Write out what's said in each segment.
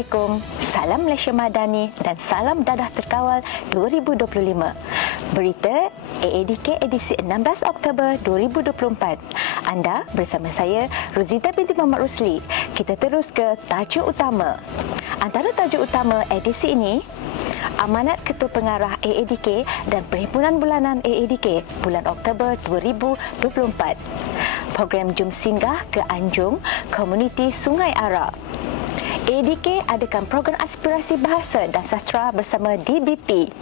Assalamualaikum, salam Malaysia Madani dan salam Dadah Terkawal 2025. Berita AADK edisi 16 Oktober 2024. Anda bersama saya, Rozita binti Muhammad Rusli. Kita terus ke tajuk utama. Antara tajuk utama edisi ini, Amanat Ketua Pengarah AADK dan Perhimpunan Bulanan AADK bulan Oktober 2024. Program Jom Singgah ke Anjung Komuniti Sungai Ara. AADK adakan program aspirasi bahasa dan sastra bersama DBP.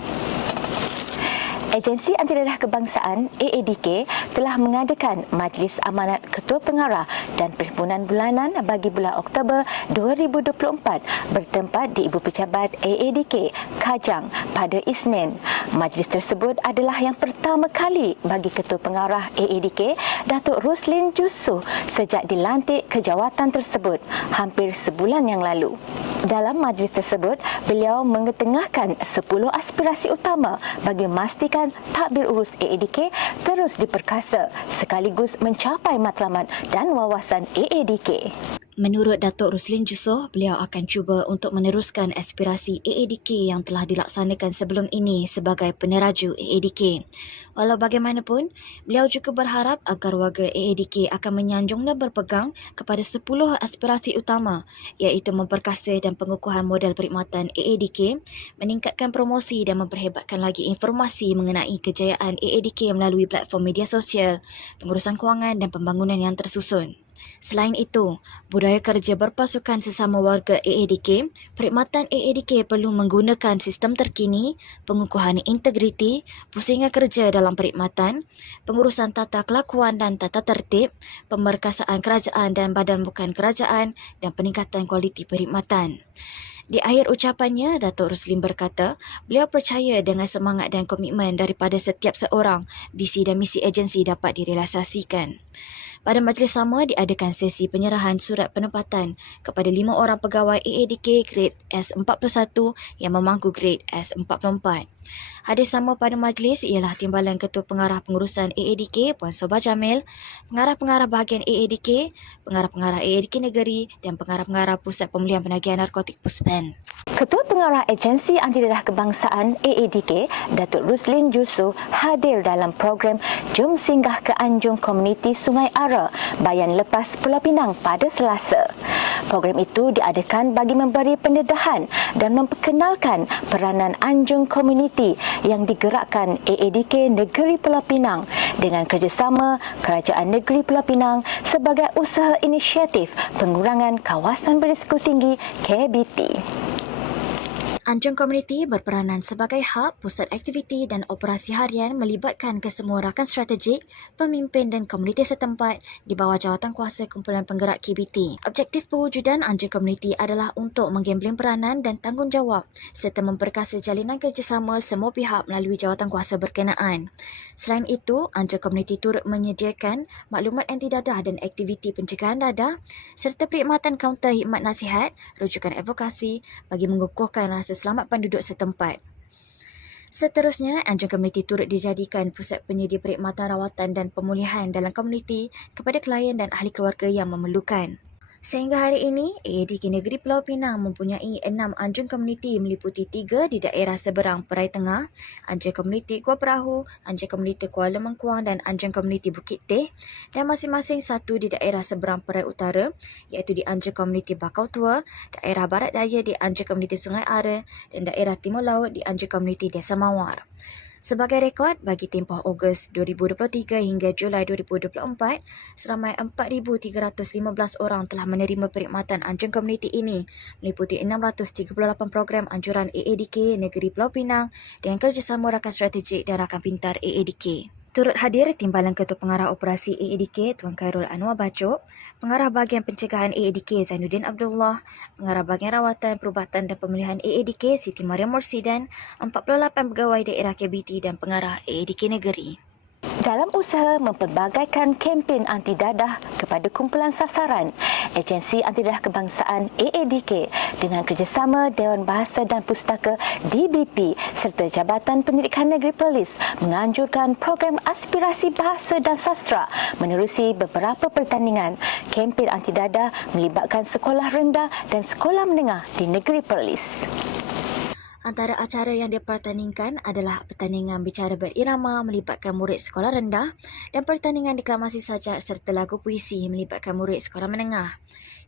Agensi Antidadah Kebangsaan AADK telah mengadakan Majlis Amanat Ketua Pengarah dan Perhimpunan Bulanan bagi bulan Oktober 2024 bertempat di Ibu Pejabat AADK, Kajang pada Isnin. Majlis tersebut adalah yang pertama kali bagi Ketua Pengarah AADK, Datuk Roslin Jusoh, sejak dilantik ke jawatan tersebut hampir sebulan yang lalu. Dalam majlis tersebut, beliau mengetengahkan 10 aspirasi utama bagi memastikan tadbir urus AADK terus diperkasa sekaligus mencapai matlamat dan wawasan AADK. Menurut Datuk Roslin Jusoh, beliau akan cuba untuk meneruskan aspirasi AADK yang telah dilaksanakan sebelum ini sebagai peneraju AADK. Walau bagaimanapun, beliau juga berharap agar warga AADK akan menyanjung dan berpegang kepada 10 aspirasi utama, iaitu memperkasa dan pengukuhan modal perkhidmatan AADK, meningkatkan promosi dan memperhebatkan lagi informasi mengenai kejayaan AADK melalui platform media sosial, pengurusan kewangan dan pembangunan yang tersusun. Selain itu, budaya kerja berpasukan sesama warga AADK, perkhidmatan AADK perlu menggunakan sistem terkini, pengukuhan integriti, pusingan kerja dalam perkhidmatan, pengurusan tata kelakuan dan tata tertib, pemerkasaan kerajaan dan badan bukan kerajaan dan peningkatan kualiti perkhidmatan. Di akhir ucapannya, Datuk Roslin berkata, beliau percaya dengan semangat dan komitmen daripada setiap seorang, visi dan misi agensi dapat direalisasikan. Pada majlis sama diadakan sesi penyerahan surat penempatan kepada 5 orang pegawai AADK grade S41 yang memangku grade S44. Hadir sama pada majlis ialah Timbalan Ketua Pengarah Pengurusan AADK Puan Sobha Jamil, Pengarah-pengarah bahagian AADK, Pengarah-pengarah AADK Negeri dan Pengarah-pengarah Pusat Pemulihan Penagihan Narkotik PUSPEN. Ketua Pengarah Agensi Antidadah Kebangsaan AADK, Datuk Roslin Jusoh hadir dalam program Jom Singgah ke Anjung Komuniti Sungai Ara, Bayan Lepas Pulau Pinang pada Selasa. Program itu diadakan bagi memberi pendedahan dan memperkenalkan peranan Anjung Komuniti yang digerakkan AADK Negeri Pulau Pinang dengan kerjasama Kerajaan Negeri Pulau Pinang sebagai usaha inisiatif pengurangan kawasan berisiko tinggi KBT. Anjung Komuniti berperanan sebagai hub pusat aktiviti dan operasi harian melibatkan kesemua rakan strategik, pemimpin dan komuniti setempat di bawah jawatankuasa kumpulan penggerak KBT. Objektif perwujudan Anjung Komuniti adalah untuk menggambling peranan dan tanggungjawab serta memperkasa jalinan kerjasama semua pihak melalui jawatankuasa berkenaan. Selain itu, Anjung Komuniti turut menyediakan maklumat anti-dadah dan aktiviti pencegahan dadah serta perkhidmatan kaunter khidmat nasihat, rujukan advokasi bagi mengukuhkan rasa selamat penduduk setempat. Seterusnya, Anjung Komuniti turut dijadikan pusat penyedia perkhidmatan rawatan dan pemulihan dalam komuniti kepada klien dan ahli keluarga yang memerlukan. Sehingga hari ini, AADK Negeri Pulau Pinang mempunyai 6 Anjung Komuniti meliputi 3 di daerah seberang Perai Tengah, Anjung Komuniti Gua Perahu, Anjung Komuniti Kuala Mengkuang dan Anjung Komuniti Bukit Teh dan masing-masing satu di daerah seberang Perai Utara iaitu di Anjung Komuniti Bakau Tua, daerah Barat Daya di Anjung Komuniti Sungai Ara dan daerah Timur Laut di Anjung Komuniti Desa Mawar. Sebagai rekod, bagi tempoh Ogos 2023 hingga Julai 2024, seramai 4,315 orang telah menerima perkhidmatan Anjung Komuniti ini meliputi 638 program anjuran AADK Negeri Pulau Pinang dengan kerjasama rakan strategik dan rakan pintar AADK. Turut hadir Timbalan Ketua Pengarah Operasi AADK Tuan Khairul Anwar Bacok, Pengarah Bahagian Pencegahan AADK Zainuddin Abdullah, Pengarah Bahagian Rawatan, Perubatan dan Pemulihan AADK Siti Mariam Mursidan, 48 pegawai daerah KBT dan Pengarah AADK Negeri. Dalam usaha mempelbagaikan kempen anti dadah kepada kumpulan sasaran, Agensi Anti Dadah Kebangsaan AADK dengan kerjasama Dewan Bahasa dan Pustaka DBP serta Jabatan Pendidikan Negeri Perlis menganjurkan program aspirasi bahasa dan sastra menerusi beberapa pertandingan. Kempen anti dadah melibatkan sekolah rendah dan sekolah menengah di Negeri Perlis. Antara acara yang dipertandingkan adalah pertandingan bicara berirama melibatkan murid sekolah rendah dan pertandingan deklamasi sajak serta lagu puisi melibatkan murid sekolah menengah.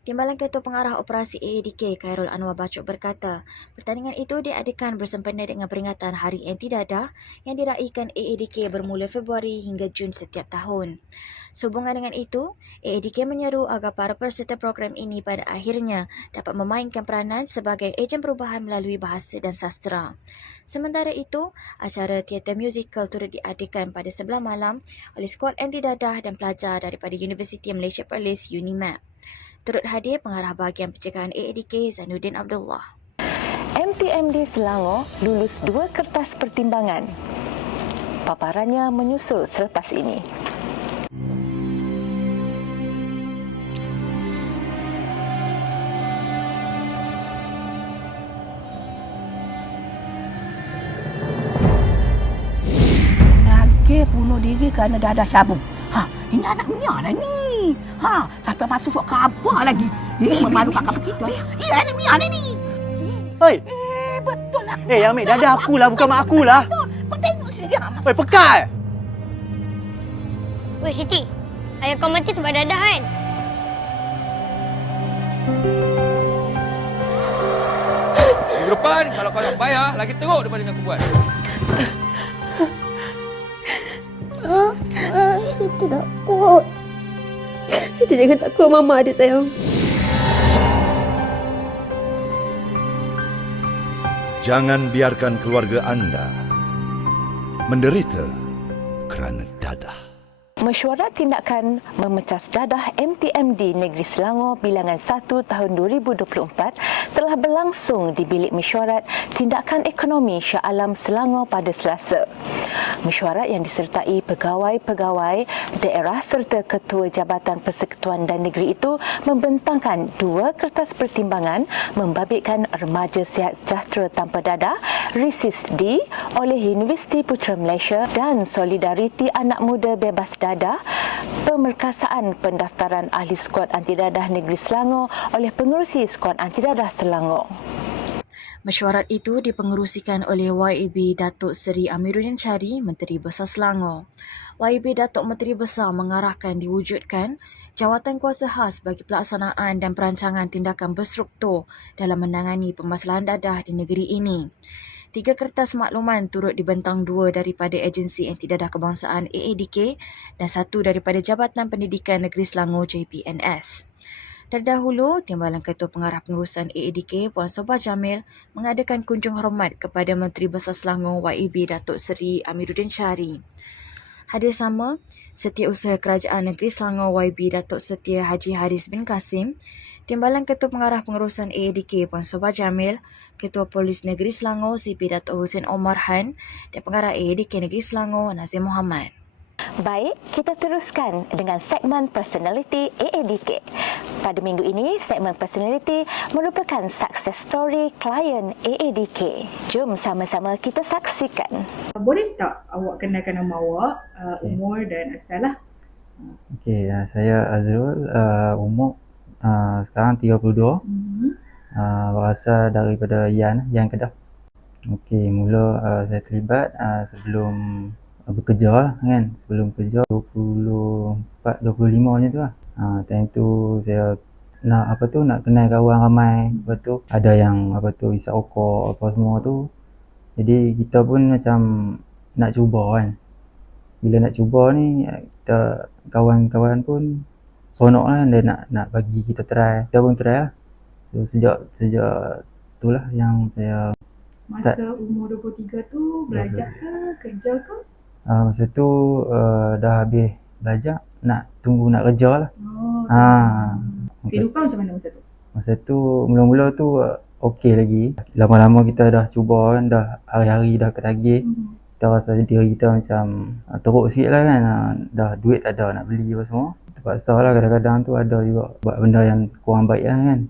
Timbalan Ketua Pengarah Operasi AADK Khairul Anwar Bachok berkata, pertandingan itu diadakan bersempena dengan peringatan Hari Anti Dadah yang diraikan AADK bermula Februari hingga Jun setiap tahun. Sehubungan dengan itu, AADK menyeru agar para peserta program ini pada akhirnya dapat memainkan peranan sebagai ejen perubahan melalui bahasa dan sastra. Sementara itu, acara teater musikal turut diadakan pada sebelah malam oleh skuad anti dadah dan pelajar daripada Universiti Malaysia Perlis UNIMAP. Turut hadir pengarah bahagian pencegahan AADK Zainuddin Abdullah. MTMD Selangor lulus 2 kertas pertimbangan. Paparannya menyusul selepas ini. Nagih bunuh diri kerana dadah cabung. Ini anak Mia lah ni. Sampai masuk suat khabar lagi. Memalukan kakak kita. Anak Mia lah ni. Hei, Betul lah. yang ambil dadah akulah, bukan mak akulah. Kau tengok sendiri. Hei, pekat! Weh Siti, ayah kau mati sebab dadah kan? Minggu depan kalau kau nak bayar, lagi teruk daripada yang aku buat. Siti takut. Siti jangan takut Mama adik sayang. Jangan biarkan keluarga anda menderita kerana dadah. Mesyuarat Tindakan Memecas Dadah MTMD Negeri Selangor Bilangan 1 tahun 2024 telah berlangsung di Bilik Mesyuarat Tindakan Ekonomi Shah Alam Selangor pada Selasa. Mesyuarat yang disertai pegawai-pegawai daerah serta Ketua Jabatan Persekutuan dan Negeri itu membentangkan 2 kertas pertimbangan membabitkan Remaja Sihat Sejahtera Tanpa Dadah RISIS-D oleh Universiti Putra Malaysia dan Solidariti Anak Muda Bebas Dadah, pemerkasaan pendaftaran ahli skuad anti dadah Negeri Selangor oleh pengerusi skuad anti dadah Selangor. Mesyuarat itu dipengerusikan oleh YAB Datuk Seri Amiruddin Syari, Menteri Besar Selangor. YAB Datuk Menteri Besar mengarahkan diwujudkan jawatan kuasa khas bagi pelaksanaan dan perancangan tindakan berstruktur dalam menangani permasalahan dadah di negeri ini. 3 kertas makluman turut dibentang 2 daripada Agensi Anti Dadah Kebangsaan AADK dan 1 daripada Jabatan Pendidikan Negeri Selangor JPNS. Terdahulu, Timbalan Ketua Pengarah Pengurusan AADK Puan Sobah Jamil mengadakan kunjung hormat kepada Menteri Besar Selangor YAB Datuk Seri Amiruddin Syari. Hadir sama, Setiausaha Kerajaan Negeri Selangor YB Datuk Setia Haji Haris bin Kasim, Timbalan Ketua Pengarah Pengurusan AADK Puan Sobah Jamil, Ketua Polis Negeri Selangor CP Datuk Hussein Omar Han dan Pengarah AADK Negeri Selangor Nazim Muhammad. Baik, kita teruskan dengan segmen Personality AADK. Pada minggu ini, segmen Personality merupakan success story klien AADK. Jom sama-sama kita saksikan. Boleh tak awak kenalkan nama awak, umur dan asal lah? Okey, saya Azrul, umur sekarang 32. Berasal daripada Yan Kedah. Okey, mula saya terlibat sebelum bekerja lah kan. Sebelum kerja 24, 25 macam tu lah. Time tu saya nak kenal kawan ramai. Lepas tu ada yang isap rokok apa semua tu. Jadi kita pun macam nak cuba kan. Bila nak cuba ni, kita kawan-kawan pun seronok lah, dia nak bagi kita try. Kita pun try lah. So, sejak tu lah yang saya Masa umur 23 tu belajar ke, kerja ke? masa tu dah habis belajar, nak kerja lah. Kehidupan macam mana masa tu? Masa tu mula-mula tu okey lagi. Lama-lama kita dah cuba kan, dah hari-hari dah ketagih. kita rasa diri kita macam teruk sikit lah kan. Dah duit tak ada nak beli apa semua. Terpaksa lah kadang-kadang tu ada juga buat benda yang kurang baik lah kan.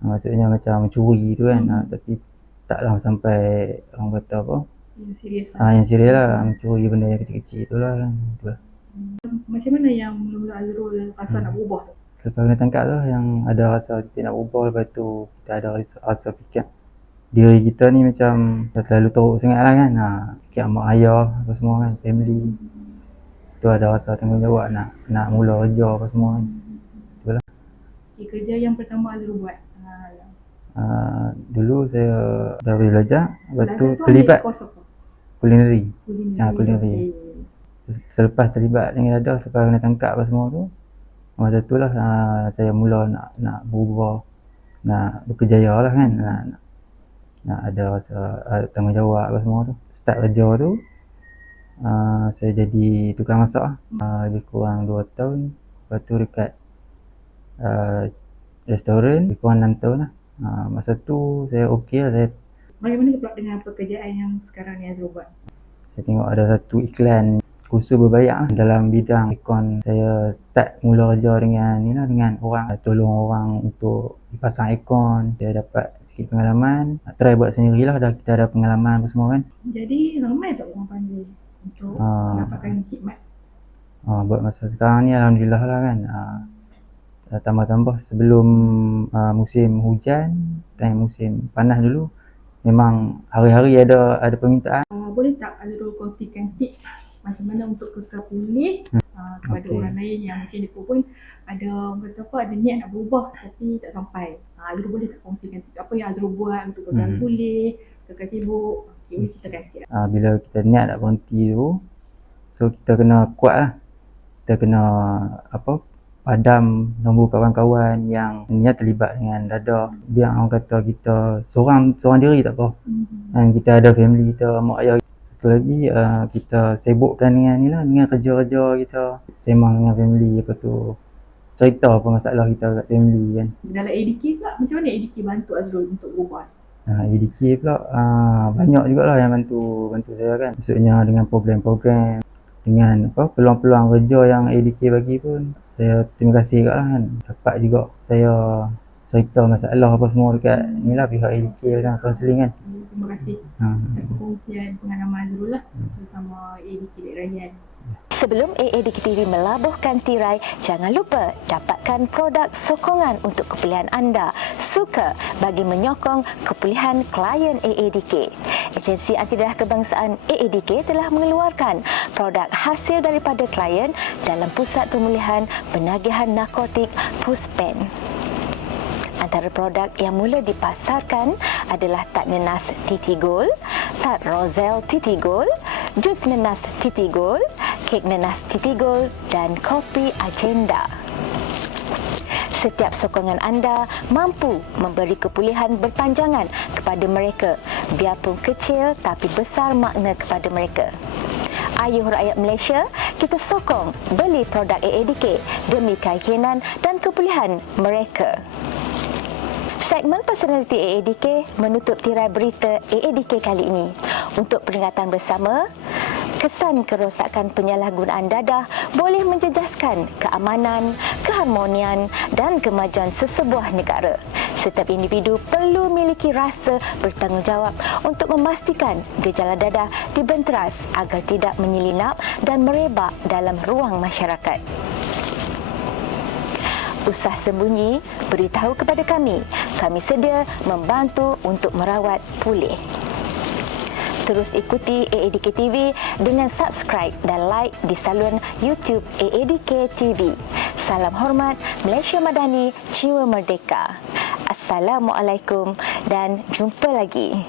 Maksudnya macam mencuri tu kan. Tapi taklah sampai orang kata apa. Yang serius Yang serius lah. Mencuri benda yang kecil-kecil tu lah kan. Itulah. Macam mana yang mula-mula Azrul rasa nak berubah tu? Selepas kena tangkap tu yang ada rasa kita nak berubah, lepas tu kita ada rasa fikir diri kita ni macam dah terlalu teruk sangat lah kan. Fikir mak ayah apa semua kan, family. Tu ada rasa tanggungjawab nak mula kerja apa semua kan. Itulah. Okay, kerja yang pertama Azrul buat? Dulu saya dah boleh belajar, lepas tu Belajar tu terlibat ambil course apa? kulineri. Kulineri. Selepas terlibat dengan dadah, selepas kena tangkap apa semua tu, masa tu lah saya mula nak berubah, nak berkejaya lah kan, nak ada rasa tanggungjawab apa semua tu. Start kerja tu saya jadi tukang masak lebih kurang 2 tahun. Lepas tu dekat restoran lebih kurang 6 tahun lah. Masa tu saya okey lah. Bagaimana pula dengan pekerjaan yang sekarang ni Azrul buat? Saya tengok ada satu iklan kursus berbayar dalam bidang ikon. Saya start mula kerja dengan orang, tolong orang untuk dipasang ikon. Saya dapat sikit pengalaman, try buat sendirilah, dah kita ada pengalaman apa semua kan. Jadi ramai tak orang panggil untuk mendapatkan khidmat? Buat masa sekarang ni alhamdulillah lah kan. Tambah-tambah sebelum musim hujan, time musim panas dulu, memang hari-hari ada permintaan. Boleh tak Azrul kongsikan tips macam mana untuk kekal pulih kepada orang lain yang mungkin dia pun ada orang kata apa, ada niat nak berubah tapi tak sampai. Azrul boleh tak kongsikan tips apa yang Azrul buat untuk kekal pulih, kekal sibuk? Okay, boleh ceritakan sikit. Bila kita niat nak berhenti tu, so kita kena kuat lah. Kita kena padam nombor kawan-kawan yang niat terlibat dengan dadah. Biar orang kata kita seorang diri tak apa. Dan kita ada family kita, mak ayah. Satu lagi kita sibukkan dengan kerja-kerja kita, sembang dengan family, lepas tu cerita apa masalah kita kat family kan. Dalam ADK pula, macam mana ADK bantu Azrul untuk berubah? ADK pula banyak jugalah yang bantu saya kan. Maksudnya dengan program-program, dengan peluang-peluang kerja yang ADK bagi pun, saya terima kasih kat lah kan. Dapat juga saya cerita masalah apa semua dekat ni lah, pihak ADK kan, kaunseling kan. Terima kasih atas perkongsian pengalaman Azrul lah bersama ADK Dek Ryan. Sebelum AADK TV melabuhkan tirai, jangan lupa dapatkan produk sokongan untuk kepulihan anda. Suka bagi menyokong kepulihan klien AADK. Agensi Antidadah Kebangsaan AADK telah mengeluarkan produk hasil daripada klien dalam Pusat Pemulihan Penagihan Narkotik Puspen. Antara produk yang mula dipasarkan adalah Tad Nenas Titi Gold, Tad Roselle Titi Gold, Jus Nenas Titi Gold, Kek Nenas Titi Gold dan Kopi Agenda. Setiap sokongan anda mampu memberi kepulihan berpanjangan kepada mereka, biarpun kecil tapi besar makna kepada mereka. Ayuh rakyat Malaysia, kita sokong beli produk AADK demi keyakinan dan kepulihan mereka. Segmen personaliti AADK menutup tirai berita AADK kali ini. Untuk peringatan bersama, kesan kerosakan penyalahgunaan dadah boleh menjejaskan keamanan, keharmonian dan kemajuan sesebuah negara. Setiap individu perlu memiliki rasa bertanggungjawab untuk memastikan gejala dadah dibenteras agar tidak menyelinap dan merebak dalam ruang masyarakat. Usah sembunyi, beritahu kepada kami. Kami sedia membantu untuk merawat pulih. Terus ikuti AADK TV dengan subscribe dan like di saluran YouTube AADK TV. Salam hormat, Malaysia Madani, Jiwa Merdeka. Assalamualaikum dan jumpa lagi.